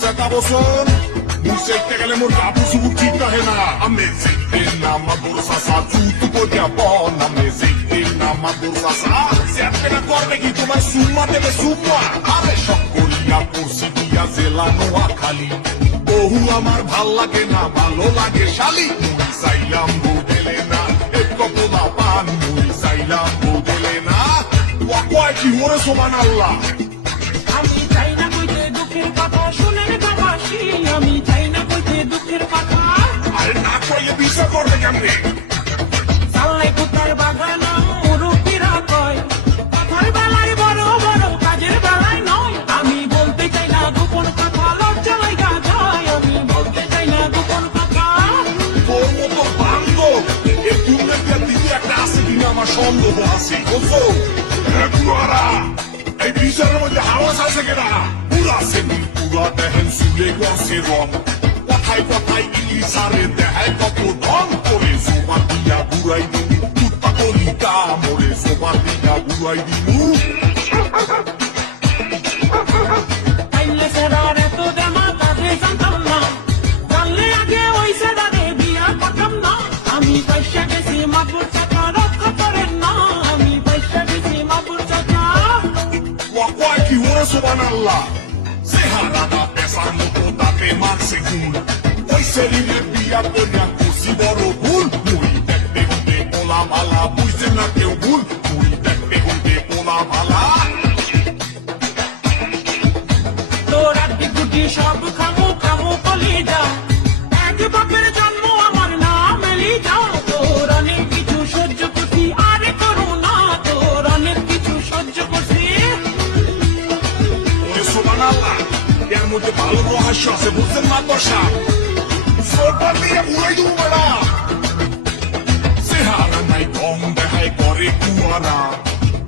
বসন মুই সেটতে গেলে মোর কাপড় সুপুর ঠিক রাখে না আমি জিতে না মাদুর সাসা চুত করিয়া বন আমি জিতে না মাদুর সাসা সেটতে না করবে কি তোমার সুম্মা দেবে সুম্মা আরে সব করিয়া পড়ছি দিয়া জেলা নোয়া খালি বহু আমার ভালো লাগে না ভালো লাগে শালি মুই চাইলাম বুঝেলে না এক কপলা পান মুই চাইলাম বুঝেলে না ওয়া কয় কি ওরে সোমান আল্লাহ আমি চাই না কইতে দুঃখের কথা আমি চাই না কইতে দুঃখের কথা আরে না কইলে বিশ্বাস করবে কেমনে? চাল্লাই কোথার বাগান মুরুব্বিরা কয় কথার বেলায় বড় বড় কাজের বেলায় নয়। আমি বলতে চাই না গোপন কথা লজ্জা লাগা যায়। আমি বলতে চাই না গোপন কথা। তোর মতো একটা আছে কিনা আমার সন্দেহ আছে বুঝছ? এই বিচারের মধ্যে হাওয়াস আছে কিনা পুরা আছে। সুলে গছে রং কথায় কথায় ইলিশারে দেখায় কত রং করে সোমা দিয়া বুড়াই দিবি কুত্তা কলিকা মোরে সোমা দিয়া সেরারে বিয়া আমি পয়সা গেছি মাপুর চাকা রক্ষা করেন না আমি পয়সা গেছি মাপুর চাকা marse gul Oy seline biya konya kursi boro gul Mui dekte hunde ola mala Buizde na keu gul Mui dekte hunde ola mala তোরা গুটি সব মধ্যে ভালো রহস্য আছে বুঝছেন না দশা সরকার দিয়ে উড়াই দেবো বেড়া চেহারা নাই কম দেখায় করে কুয়ারা।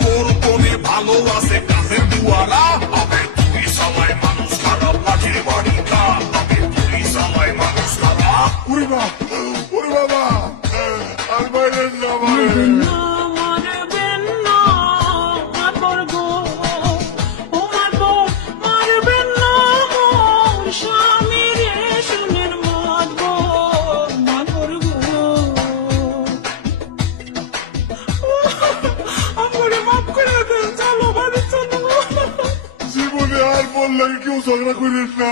তোর কোনে ভালো আছে কাজের দুয়ারা? আবে তুই সবাই মানুষ খারাপ লাঠির বাড়ি খা আবে তুই সবাই মানুষ খারাপ। বাবা আর না। അമ്മയ്ക്കും സ്വരക്കുരില്ല